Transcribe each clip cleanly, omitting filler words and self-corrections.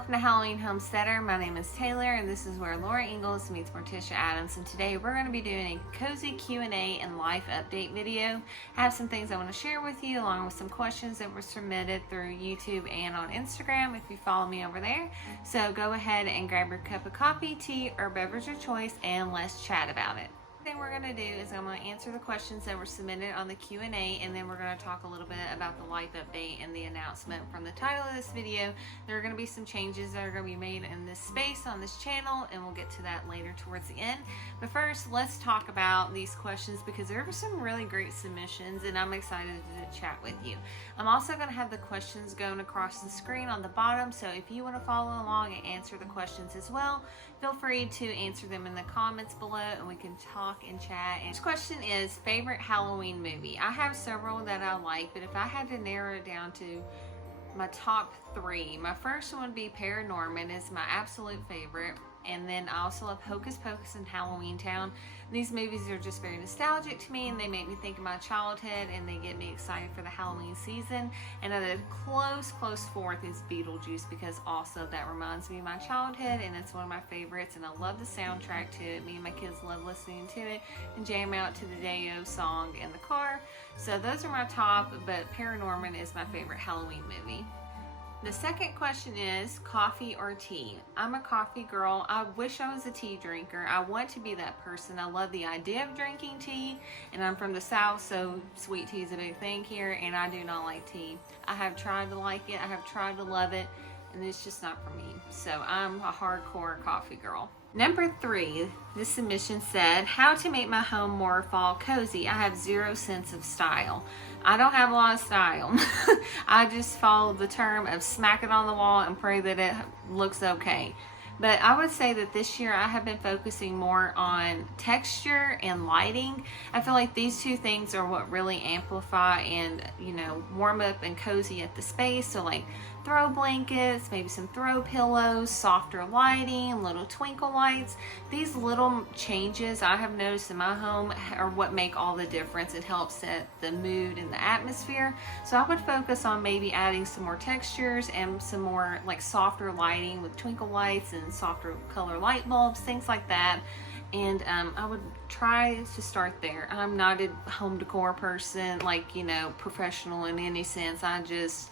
welcome to Halloween Homesteader. My name is Taylor, and this is where Laura Ingalls meets Morticia Adams. And today we're going to be doing a cozy Q&A and life update video. I have some things I want to share with you, along with some questions that were submitted through YouTube and on Instagram if you follow me over there. So go ahead and grab your cup of coffee, tea, or beverage of choice, and let's chat about it. The thing we're going to do is I'm going to answer the questions that were submitted on the Q&A, and then we're going to talk a little bit about the life update and the announcement from the title of this video. There are going to be some changes that are going to be made in this space on this channel, and we'll get to that later towards the end. But first, let's talk about these questions because there were some really great submissions, and I'm excited to chat with you. I'm also going to have the questions going across the screen on the bottom, so if you want to follow along and answer the questions as well, feel free to answer them in the comments below, and we can talk and chat. And this question is favorite Halloween movie. I have several that I like, but if I had to narrow it down to my top three, my first one would be Paranorman. It's my absolute favorite. And then I also love Hocus Pocus and Halloween Town. These movies are just very nostalgic to me, and they make me think of my childhood, and they get me excited for the Halloween season. And a close fourth is Beetlejuice, because also that reminds me of my childhood, and it's one of my favorites, and I love the soundtrack to it. Me and my kids love listening to it and jam out to the Day-O song in the car. So those are my top, but Paranorman is my favorite Halloween movie. The second question is coffee or tea. I'm a coffee girl. I wish I was a tea drinker. I want to be that person. I love the idea of drinking tea, and I'm from the South, so sweet tea is a big thing here, and I do not like tea. I have tried to like it. I have tried to love it, and it's just not for me. So I'm a hardcore coffee girl. Number 3, this submission said, how to make my home more fall cozy. I have zero sense of style. I don't have a lot of style. I just follow the term of smack it on the wall and pray that it looks okay. But I would say that this year I have been focusing more on texture and lighting. I feel like these two things are what really amplify and, warm up and cozy up the space. So like throw blankets, maybe some throw pillows, softer lighting, little twinkle lights. These little changes I have noticed in my home are what make all the difference. It helps set the mood and the atmosphere. So I would focus on maybe adding some more textures and some more like softer lighting with twinkle lights and softer color light bulbs, things like that. And I would try to start there. I'm not a home decor person, professional in any sense. I just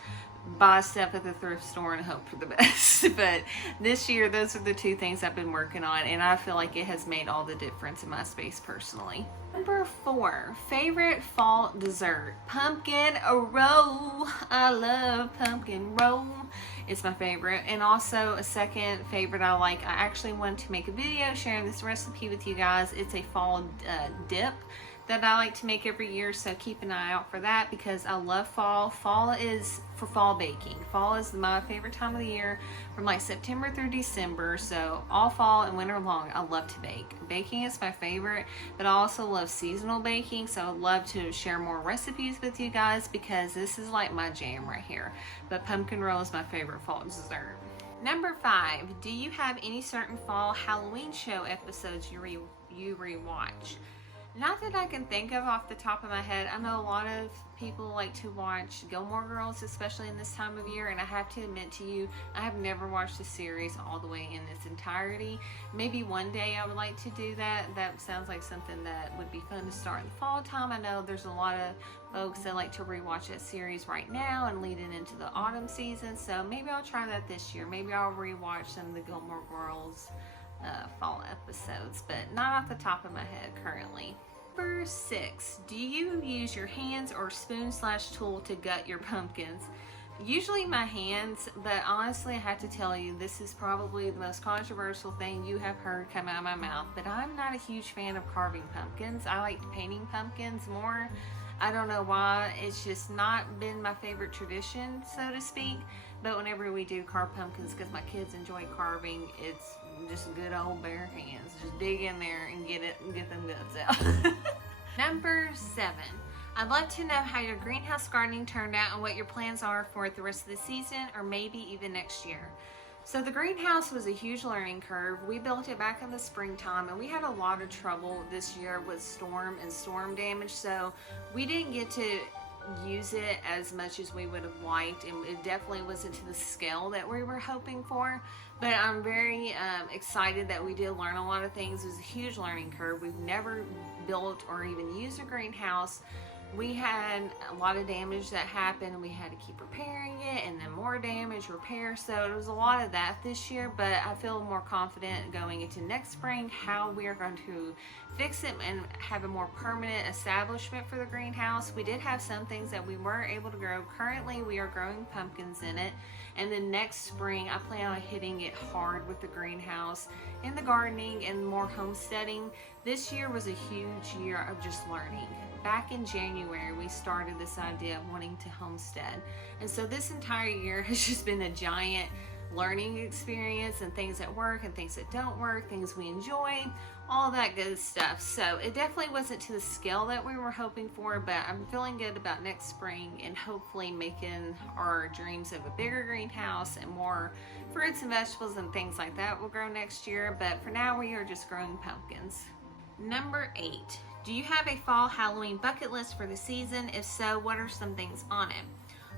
buy stuff at the thrift store and hope for the best. But this year, those are the two things I've been working on, and I feel like it has made all the difference in my space personally. Number 4, favorite fall dessert. Pumpkin roll. I love pumpkin roll. It's my favorite. And also a second favorite I like, I actually wanted to make a video sharing this recipe with you guys. It's a fall dip that I like to make every year, so keep an eye out for that because I love fall. Fall is for fall baking. Fall is my favorite time of the year from like September through December, so all fall and winter long I love to bake. Baking is my favorite, but I also love seasonal baking, so I'd love to share more recipes with you guys because this is like my jam right here. But pumpkin roll is my favorite fall dessert. Number 5, do you have any certain fall Halloween show episodes you rewatch? Not that I can think of off the top of my head. I know a lot of people like to watch Gilmore Girls, especially in this time of year, and I have to admit to you, I have never watched the series all the way in its entirety. Maybe one day I would like to do that. That sounds like something that would be fun to start in the fall time. I know there's a lot of folks that like to rewatch that series right now and leading into the autumn season, so maybe I'll try that this year. Maybe I'll rewatch some of the Gilmore Girls fall episodes, but not off the top of my head currently. Number 6, do you use your hands or spoon/tool to gut your pumpkins? Usually my hands, but honestly I have to tell you this is probably the most controversial thing you have heard come out of my mouth, but I'm not a huge fan of carving pumpkins. I like painting pumpkins more. I don't know why, it's just not been my favorite tradition, so to speak. But whenever we do carve pumpkins, because my kids enjoy carving, it's just good old bare hands. Just dig in there and get them guts out. Number 7. I'd love to know how your greenhouse gardening turned out and what your plans are for the rest of the season or maybe even next year. So the greenhouse was a huge learning curve. We built it back in the springtime, and we had a lot of trouble this year with storm damage. So we didn't get to use it as much as we would have liked, and it definitely wasn't to the scale that we were hoping for. But I'm very excited that we did learn a lot of things. It was a huge learning curve. We've never built or even used a greenhouse. We had a lot of damage that happened, and we had to keep repairing it, and then more damage, repair. So it was a lot of that this year, but I feel more confident going into next spring how we are going to fix it and have a more permanent establishment for the greenhouse. We did have some things that we weren't able to grow. Currently, we are growing pumpkins in it, and then next spring I plan on hitting it hard with the greenhouse and the gardening and more homesteading. This year was a huge year of just learning. Back in January, we started this idea of wanting to homestead. And so this entire year has just been a giant learning experience, and things that work and things that don't work, things we enjoy, all that good stuff. So it definitely wasn't to the scale that we were hoping for, but I'm feeling good about next spring and hopefully making our dreams of a bigger greenhouse and more fruits and vegetables and things like that will grow next year. But for now, we are just growing pumpkins. Number 8. Do you have a fall Halloween bucket list for the season? If so, what are some things on it?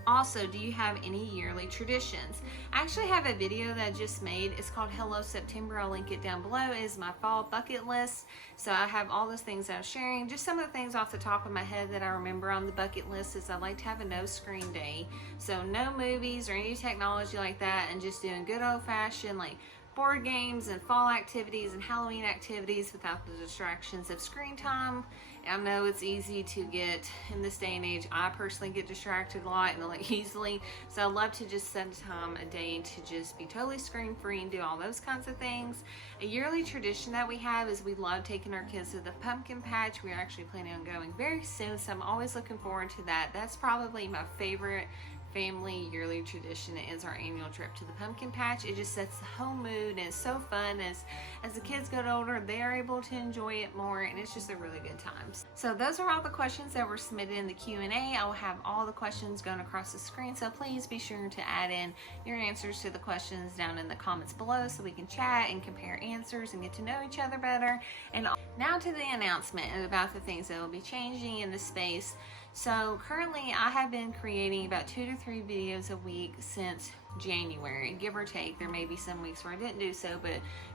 Also, do you have any yearly traditions? I actually have a video that I just made. It's called Hello September. I'll link it down below. It is my fall bucket list. So I have all those things that I'm sharing. Just some of the things off the top of my head that I remember on the bucket list is I like to have a no screen day. So no movies or any technology like that, and just doing good old fashioned like board games and fall activities and Halloween activities without the distractions of screen time. I know it's easy to get in this day and age. I personally get distracted a lot and like easily, so I love to just set time a day to just be totally screen free and do all those kinds of things. A yearly tradition that we have is we love taking our kids to the pumpkin patch. We're actually planning on going very soon, so I'm always looking forward to that. That's probably my favorite family yearly tradition is our annual trip to the pumpkin patch. It just sets the whole mood, and it's so fun. As the kids get older, they are able to enjoy it more, and it's just a really good time. So those are all the questions that were submitted in the Q&A. I will have all the questions going across the screen, so please be sure to add in your answers to the questions down in the comments below so we can chat and compare answers and get to know each other better. And now to the announcement about the things that will be changing in the space. So currently I have been creating about 2 to 3 videos a week since January, give or take. There may be some weeks where I didn't do so, but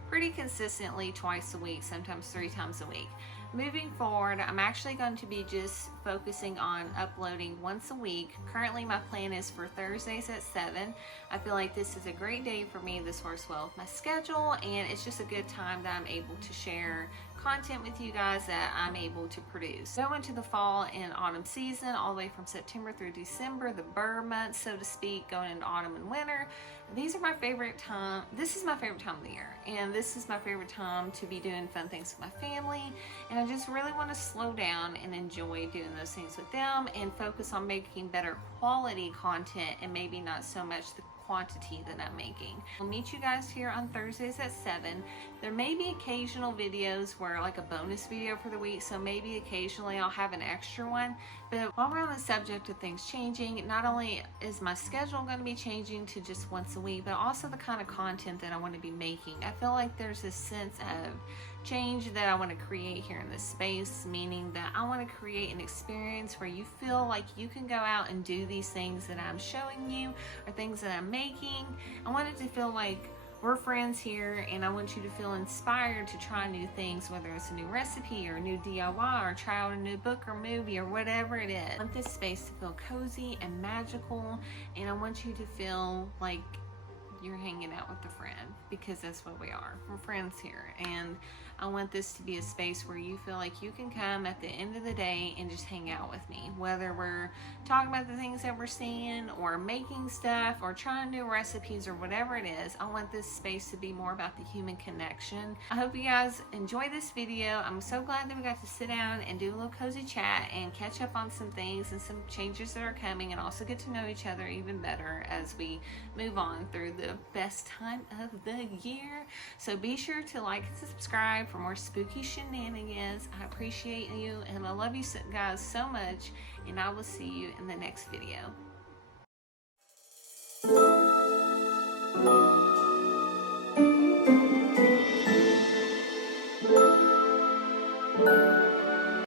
pretty consistently twice a week, sometimes 3 times a week. Moving forward, I'm actually going to be just focusing on uploading once a week. Currently my plan is for Thursdays at 7. I feel like this is a great day for me. This works well with my schedule, and it's just a good time that I'm able to share content with you guys that I'm able to produce. Go into the fall and autumn season, all the way from September through December, the burr months, so to speak, going into autumn and winter. These are my favorite time. This is my favorite time of the year, and this is my favorite time to be doing fun things with my family, and I just really want to slow down and enjoy doing those things with them and focus on making better quality content and maybe not so much the quantity that I'm making. I'll meet you guys here on Thursdays at 7. There may be occasional videos where like a bonus video for the week, so maybe occasionally I'll have an extra one. But while we're on the subject of things changing, not only is my schedule going to be changing to just once a week, but also the kind of content that I want to be making. I feel like there's this sense of change that I want to create here in this space, meaning that I want to create an experience where you feel like you can go out and do these things that I'm showing you or things that I'm making. I want it to feel like we're friends here, and I want you to feel inspired to try new things, whether it's a new recipe or a new DIY or try out a new book or movie or whatever it is. I want this space to feel cozy and magical, and I want you to feel like you're hanging out with a friend, because that's what we are. We're friends here, and I want this to be a space where you feel like you can come at the end of the day and just hang out with me, whether we're talking about the things that we're seeing or making stuff or trying new recipes or whatever it is. I want this space to be more about the human connection. I hope you guys enjoy this video. I'm so glad that we got to sit down and do a little cozy chat and catch up on some things and some changes that are coming, and also get to know each other even better as we move on through the best time of the year. So be sure to like and subscribe for more spooky shenanigans. I appreciate you, and I love you guys so much, and I will see you in the next video.